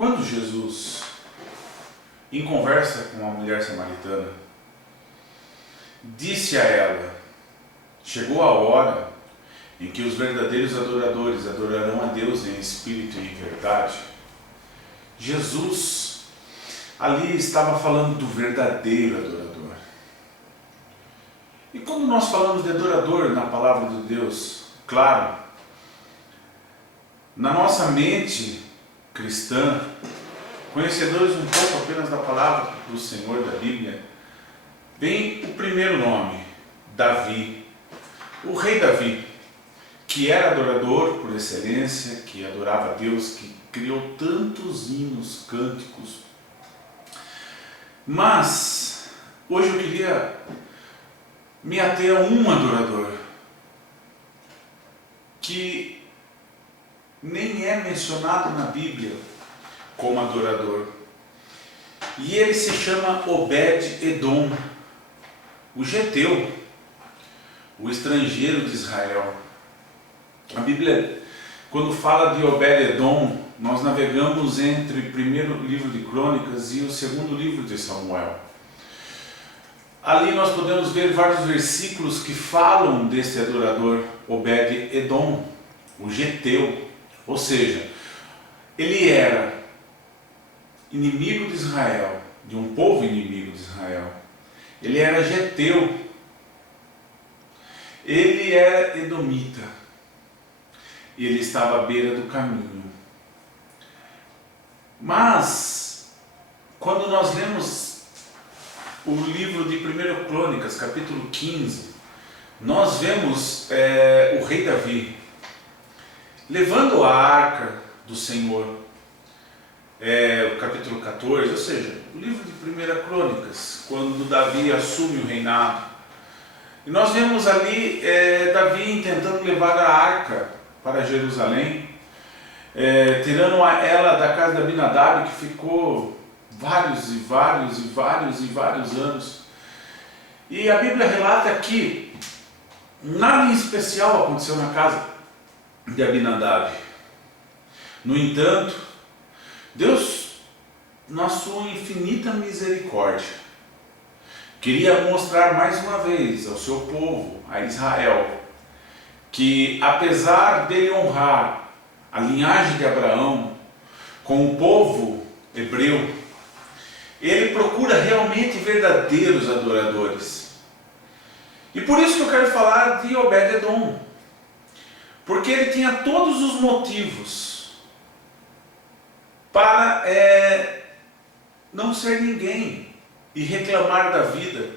Quando Jesus, em conversa com a mulher samaritana, disse a ela: chegou a hora em que os verdadeiros adoradores adorarão a Deus em espírito e em verdade. Jesus ali estava falando do verdadeiro adorador. E quando nós falamos de adorador na palavra de Deus, claro, na nossa mente cristã, conhecedores um pouco apenas da palavra do Senhor, da Bíblia, vem o primeiro nome, Davi, o rei Davi, que era adorador por excelência, que adorava a Deus, que criou tantos hinos, cânticos. Mas hoje eu queria me ater a um adorador que nem é mencionado na Bíblia como adorador. E ele se chama Obed-Edom, o geteu, o estrangeiro de Israel. A Bíblia, quando fala de Obed-Edom, nós navegamos entre o primeiro livro de Crônicas e o segundo livro de Samuel. Ali nós podemos ver vários versículos que falam desse adorador, Obed-Edom, o geteu. Ou seja, ele era inimigo de Israel, de um povo inimigo de Israel. Ele era geteu. Ele era edomita. E ele estava à beira do caminho. Mas, quando nós lemos o livro de 1 Crônicas, capítulo 15, nós vemos o rei Davi levando a arca do Senhor, o capítulo 14, ou seja, o livro de 1 Crônicas, quando Davi assume o reinado. E nós vemos ali Davi tentando levar a arca para Jerusalém, tirando ela da casa de Abinadab, que ficou vários anos. E a Bíblia relata que nada em especial aconteceu na casa de Abinadab. No entanto, Deus, na sua infinita misericórdia, queria mostrar mais uma vez ao seu povo, a Israel, que apesar dele honrar a linhagem de Abraão com o povo hebreu, ele procura realmente verdadeiros adoradores. E por isso que eu quero falar de Obed-Edom, porque ele tinha todos os motivos para não ser ninguém e reclamar da vida.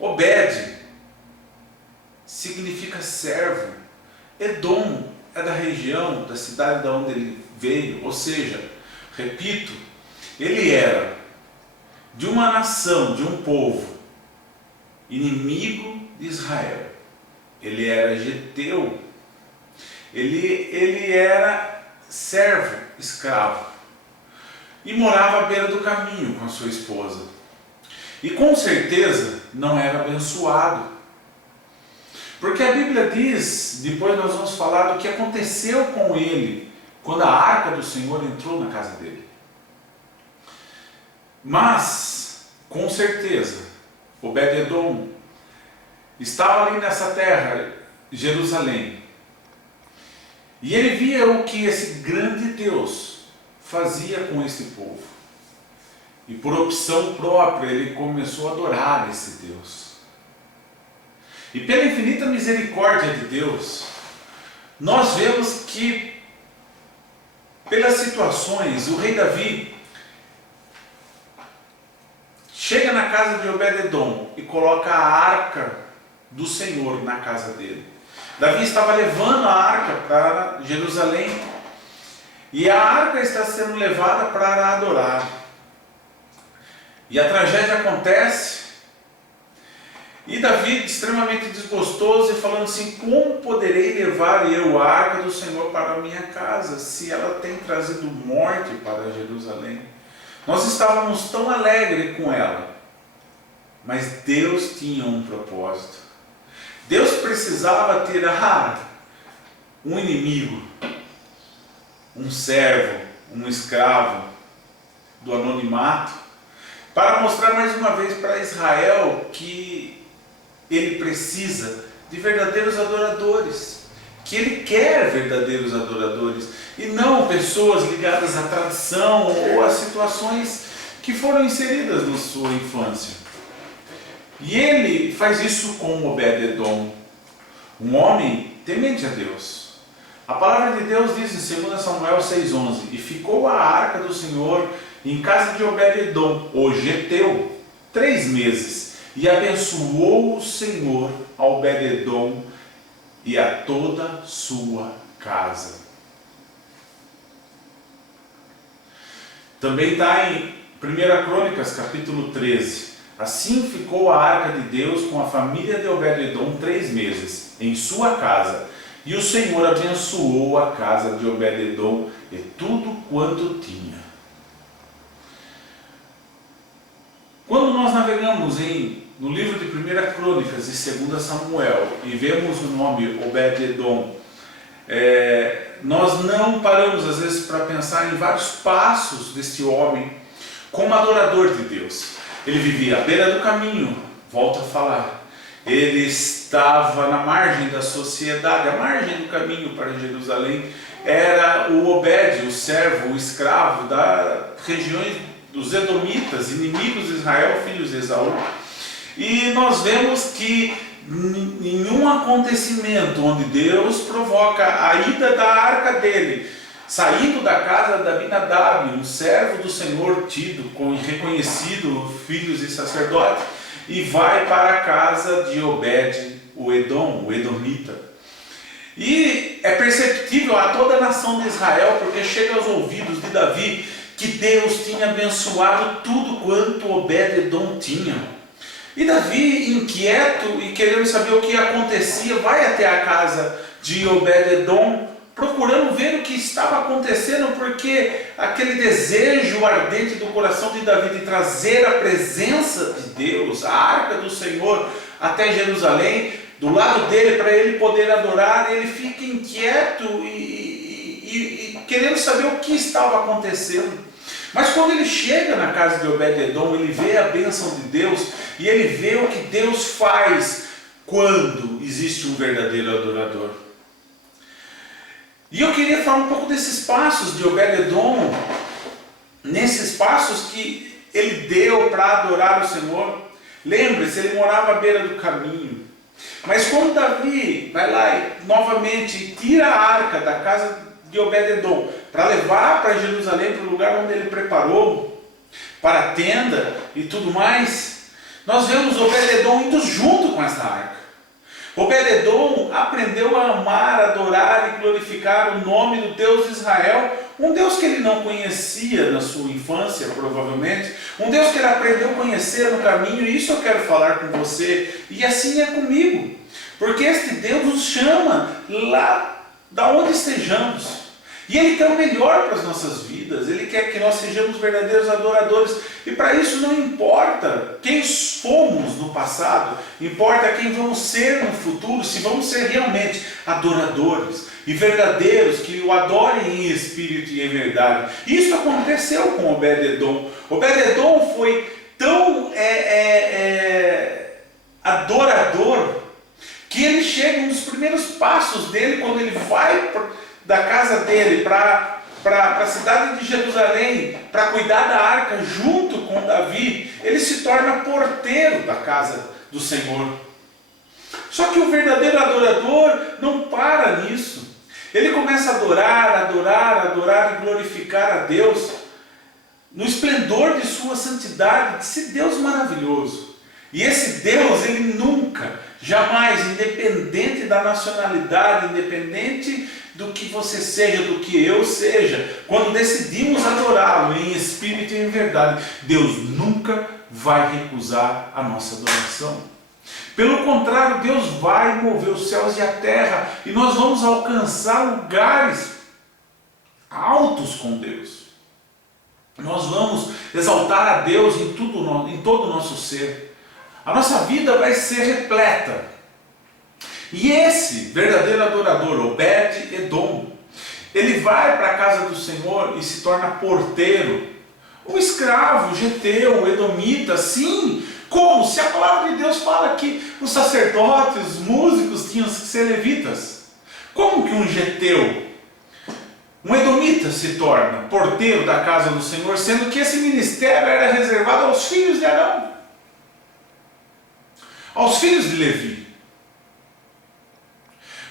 Obed significa servo. Edom é da região, da cidade da onde ele veio, ou seja, repito, ele era de uma nação, de um povo inimigo de Israel. Ele era geteu. Ele era servo, escravo, e morava à beira do caminho com a sua esposa. E com certeza não era abençoado, porque a Bíblia diz, depois nós vamos falar do que aconteceu com ele quando a arca do Senhor entrou na casa dele. Mas, com certeza, Obed-Edom estava ali nessa terra, Jerusalém, e ele via o que esse grande Deus fazia com esse povo. E por opção própria ele começou a adorar esse Deus. E pela infinita misericórdia de Deus, nós vemos que, pelas situações, o rei Davi chega na casa de Obed-Edom e coloca a arca do Senhor na casa dele. Davi estava levando a arca para Jerusalém, e a arca está sendo levada para adorar. E a tragédia acontece, e Davi, extremamente desgostoso, e falando assim: como poderei levar eu a arca do Senhor para a minha casa, se ela tem trazido morte para Jerusalém? Nós estávamos tão alegres com ela, mas Deus tinha um propósito. Deus precisava tirar um inimigo, um servo, um escravo do anonimato, para mostrar mais uma vez para Israel que ele precisa de verdadeiros adoradores, que ele quer verdadeiros adoradores e não pessoas ligadas à tradição ou a situações que foram inseridas na sua infância. E ele faz isso com Obed-edom, um homem temente a Deus. A palavra de Deus diz em 2 Samuel 6,11: e ficou a arca do Senhor em casa de Obed-edom, o geteu, 3 meses, e abençoou o Senhor a Obed-edom e a toda sua casa. Também está em 1 Crônicas, capítulo 13. Assim ficou a arca de Deus com a família de Obed-edom 3 meses, em sua casa. E o Senhor abençoou a casa de Obed-edom e tudo quanto tinha. Quando nós navegamos no livro de 1 Crônicas e 2 Samuel e vemos o nome Obed-edom, nós não paramos às vezes para pensar em vários passos deste homem como adorador de Deus. Ele vivia à beira do caminho, volto a falar. Ele estava na margem da sociedade, a margem do caminho para Jerusalém. Era o Obed, o servo, o escravo das regiões dos edomitas, inimigos de Israel, filhos de Esaú. E nós vemos que em um acontecimento onde Deus provoca a ida da arca dele, saindo da casa de Abinadab, um servo do Senhor tido, reconhecido, filhos de sacerdote, e vai para a casa de Obed, o Edom, o edomita. E é perceptível a toda a nação de Israel, porque chega aos ouvidos de Davi que Deus tinha abençoado tudo quanto Obed-edom tinha. E Davi, inquieto e querendo saber o que acontecia, vai até a casa de Obed-edom, procurando ver o que estava acontecendo, porque aquele desejo ardente do coração de Davi de trazer a presença de Deus, a arca do Senhor, até Jerusalém, do lado dele, para ele poder adorar, ele fica inquieto e querendo saber o que estava acontecendo. Mas quando ele chega na casa de Obed-edom, ele vê a bênção de Deus e ele vê o que Deus faz quando existe um verdadeiro adorador. E eu queria falar um pouco desses passos de Obed-edom, nesses passos que ele deu para adorar o Senhor. Lembre-se, ele morava à beira do caminho. Mas quando Davi vai lá e novamente tira a arca da casa de Obed-edom para levar para Jerusalém, para o lugar onde ele preparou, para a tenda e tudo mais, nós vemos Obed-edom indo junto com essa arca. Obed-edom aprendeu a amar, adorar e glorificar o nome do Deus de Israel, um Deus que ele não conhecia na sua infância, provavelmente, um Deus que ele aprendeu a conhecer no caminho, e isso eu quero falar com você, e assim é comigo, porque este Deus nos chama lá da onde estejamos, e Ele quer o melhor para as nossas vidas, Ele quer que nós sejamos verdadeiros adoradores, e para isso não importa quem fomos no passado, importa quem vamos ser no futuro, se vamos ser realmente adoradores e verdadeiros, que o adorem em espírito e em verdade. Isso aconteceu com Obed-edom. Obed-edom foi tão adorador, que ele chega, um dos primeiros passos dele, quando ele vai da casa dele para a cidade de Jerusalém, para cuidar da arca junto com Davi, ele se torna porteiro da casa do Senhor. Só que o verdadeiro adorador não para nisso. Ele começa a adorar e glorificar a Deus no esplendor de sua santidade, desse Deus maravilhoso. E esse Deus, ele nunca, jamais, independente da nacionalidade, independente do que você seja, do que eu seja, quando decidimos adorá-lo em espírito e em verdade, Deus nunca vai recusar a nossa adoração. Pelo contrário, Deus vai mover os céus e a terra, e nós vamos alcançar lugares altos com Deus. Nós vamos exaltar a Deus em todo o nosso ser. A nossa vida vai ser repleta. E esse verdadeiro adorador, Obed-edom, ele vai para a casa do Senhor e se torna porteiro. O escravo, o geteu, o edomita, sim. Como? Se a palavra de Deus fala que os sacerdotes, os músicos tinham que ser levitas. Como que um geteu, um edomita se torna porteiro da casa do Senhor, sendo que esse ministério era reservado aos filhos de Arão, aos filhos de Levi?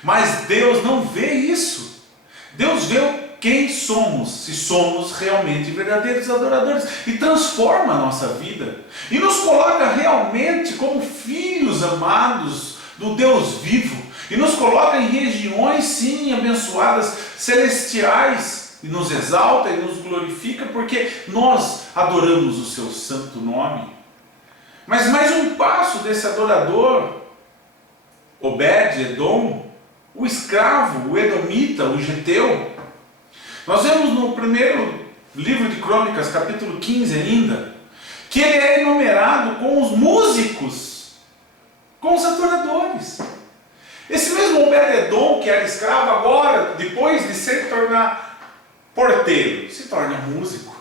Mas Deus não vê isso. Deus vê quem somos, se somos realmente verdadeiros adoradores, e transforma a nossa vida, e nos coloca realmente como filhos amados do Deus vivo, e nos coloca em regiões, sim, abençoadas, celestiais, e nos exalta e nos glorifica, porque nós adoramos o seu santo nome. Mas mais um passo desse adorador, Obed-Edom, o escravo, o edomita, o geteu. Nós vemos no primeiro livro de Crônicas, capítulo 15 ainda, que ele é enumerado com os músicos, com os adoradores. Esse mesmo Obed-Edom, que era escravo, agora, depois de se tornar porteiro, se torna músico.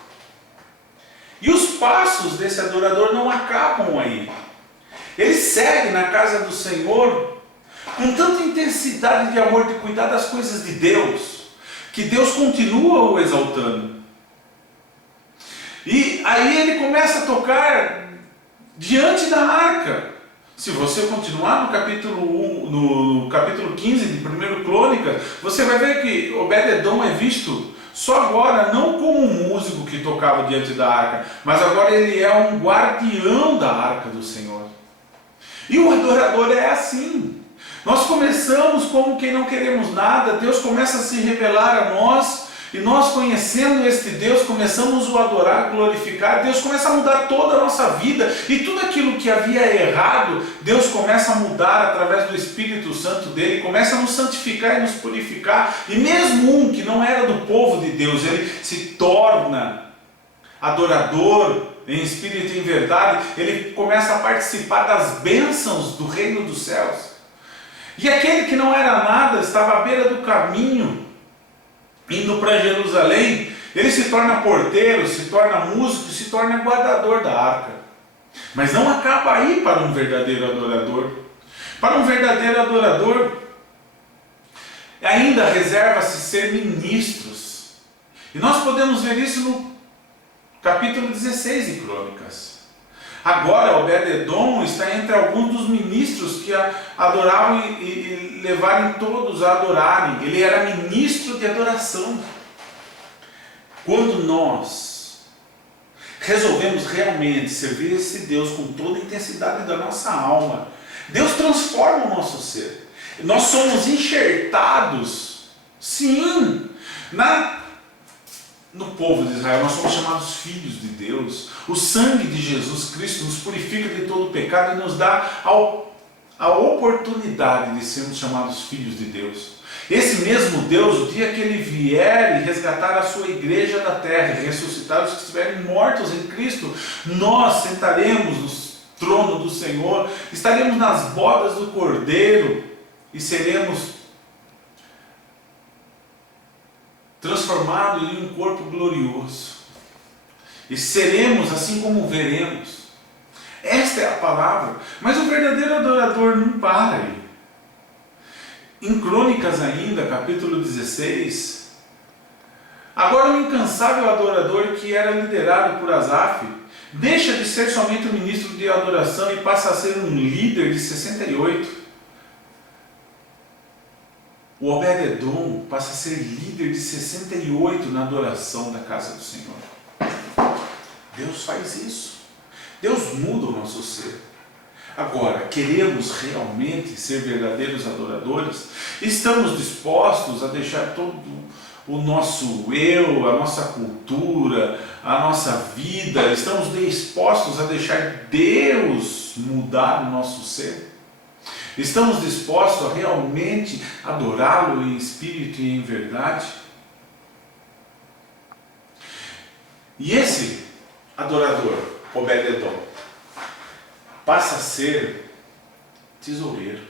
E os passos desse adorador não acabam aí. Ele segue na casa do Senhor com tanta intensidade de amor, de cuidar das coisas de Deus, que Deus continua o exaltando. E aí ele começa a tocar diante da arca. Se você continuar no capítulo 15 de 1 Crônicas, você vai ver que Obed-Edom é visto só agora não como um músico que tocava diante da arca, mas agora ele é um guardião da arca do Senhor. E o adorador é assim. Nós começamos como quem não queremos nada, Deus começa a se revelar a nós, e nós, conhecendo este Deus, começamos o adorar, glorificar. Deus começa a mudar toda a nossa vida, e tudo aquilo que havia errado, Deus começa a mudar através do Espírito Santo dele, começa a nos santificar e nos purificar. E mesmo um que não era do povo de Deus, ele se torna adorador em espírito e em verdade, ele começa a participar das bênçãos do reino dos céus. E aquele que não era nada, estava à beira do caminho, indo para Jerusalém, ele se torna porteiro, se torna músico, se torna guardador da arca. Mas não acaba aí para um verdadeiro adorador. Para um verdadeiro adorador, ainda reserva-se ser ministros. E nós podemos ver isso no capítulo 16 de Crônicas. Agora Obed-Edom está entre alguns dos ministros que adoravam e levaram todos a adorarem. Ele era ministro de adoração. Quando nós resolvemos realmente servir esse Deus com toda a intensidade da nossa alma, Deus transforma o nosso ser. Nós somos enxertados, sim, no povo de Israel. Nós somos chamados filhos de Deus. O sangue de Jesus Cristo nos purifica de todo o pecado e nos dá a oportunidade de sermos chamados filhos de Deus. Esse mesmo Deus, o dia que Ele vier e resgatar a sua igreja da terra e ressuscitar os que estiverem mortos em Cristo, nós sentaremos no trono do Senhor, estaremos nas bodas do Cordeiro e seremos transformados em um corpo glorioso. E seremos assim como veremos. Esta é a palavra. Mas o verdadeiro adorador não para aí. Em Crônicas ainda, capítulo 16, agora o incansável adorador que era liderado por Asaf, deixa de ser somente um ministro de adoração e passa a ser um líder de 68. O Obed-Edom passa a ser líder de 68 na adoração da casa do Senhor. Deus faz isso. Deus muda o nosso ser. Agora, queremos realmente ser verdadeiros adoradores? Estamos dispostos a deixar todo o nosso eu, a nossa cultura, a nossa vida? Estamos dispostos a deixar Deus mudar o nosso ser? Estamos dispostos a realmente adorá-lo em espírito e em verdade? E esse adorador, Obed-Edom, passa a ser tesoureiro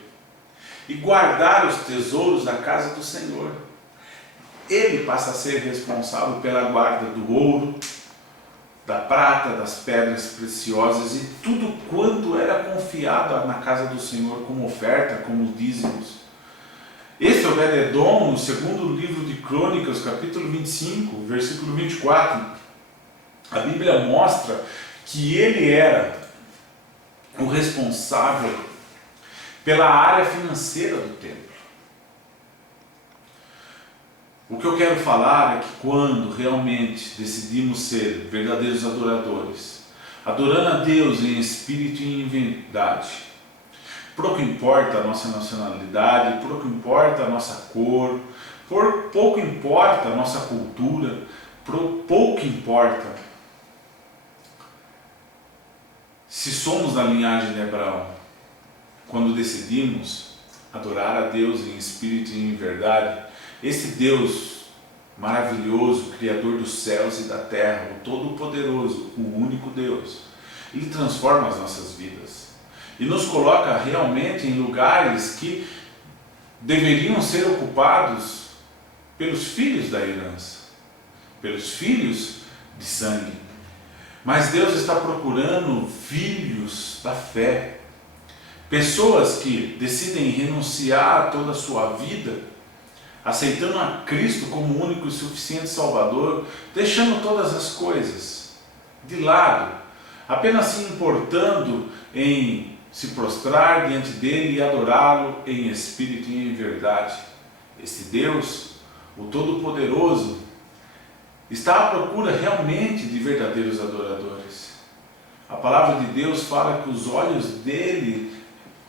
e guardar os tesouros da casa do Senhor. ele passa a ser responsável pela guarda do ouro, da prata, das pedras preciosas e tudo quanto era confiado na casa do Senhor como oferta, como dízimos. Este Obed-Edom, no segundo livro de Crônicas, capítulo 25, versículo 24, a Bíblia mostra que ele era o responsável pela área financeira do templo. O que eu quero falar é que quando realmente decidimos ser verdadeiros adoradores, adorando a Deus em espírito e em verdade, pouco importa a nossa nacionalidade, pouco importa a nossa cor, pouco importa a nossa cultura, pouco importa se somos da linhagem de Abraão. Quando decidimos adorar a Deus em espírito e em verdade, esse Deus maravilhoso, Criador dos céus e da terra, o Todo-Poderoso, o único Deus, Ele transforma as nossas vidas e nos coloca realmente em lugares que deveriam ser ocupados pelos filhos da herança, pelos filhos de sangue. Mas Deus está procurando filhos da fé, pessoas que decidem renunciar a toda a sua vida, aceitando a Cristo como único e suficiente Salvador, deixando todas as coisas de lado, apenas se importando em se prostrar diante dele e adorá-lo em espírito e em verdade. Este Deus, o Todo-Poderoso, está à procura realmente de verdadeiros adoradores. A palavra de Deus fala que os olhos dele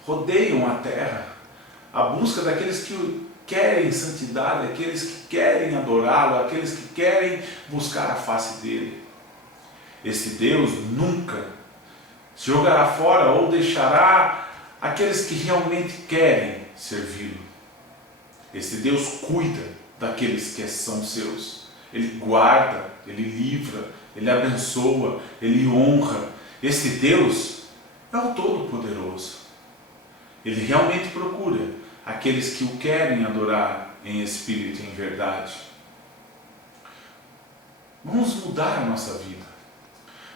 rodeiam a terra, a busca daqueles que querem santidade, aqueles que querem adorá-lo, aqueles que querem buscar a face dele. Esse Deus nunca se jogará fora ou deixará aqueles que realmente querem servi-lo. Esse Deus cuida daqueles que são seus. Ele guarda, Ele livra, Ele abençoa, Ele honra. Esse Deus é o Todo-Poderoso. Ele realmente procura aqueles que o querem adorar em espírito e em verdade. Vamos mudar a nossa vida.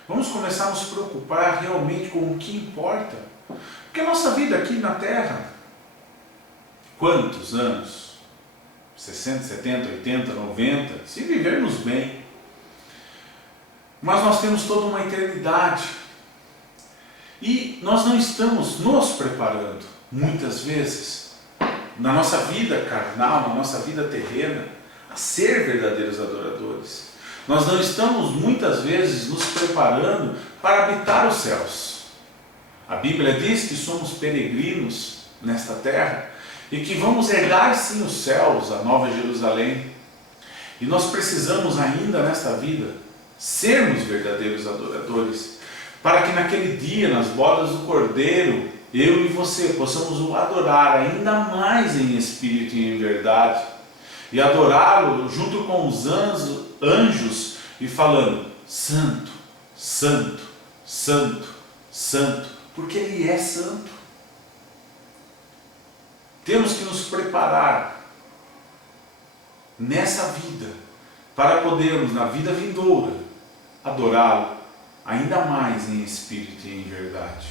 Vamos começar a nos preocupar realmente com o que importa. Porque a nossa vida aqui na Terra, quantos anos? 60, 70, 80, 90, se vivermos bem. Mas nós temos toda uma eternidade. E nós não estamos nos preparando, muitas vezes, na nossa vida carnal, na nossa vida terrena, a ser verdadeiros adoradores. Nós não estamos muitas vezes nos preparando para habitar os céus. A Bíblia diz que somos peregrinos nesta terra e que vamos herdar sim os céus, a Nova Jerusalém. E nós precisamos ainda nesta vida sermos verdadeiros adoradores, para que naquele dia, nas bodas do Cordeiro, eu e você possamos o adorar ainda mais em espírito e em verdade, e adorá-lo junto com os anjos e falando: Santo, Santo, Santo, Santo, porque Ele é santo. Temos que nos preparar nessa vida para podermos, na vida vindoura, adorá-lo ainda mais em espírito e em verdade.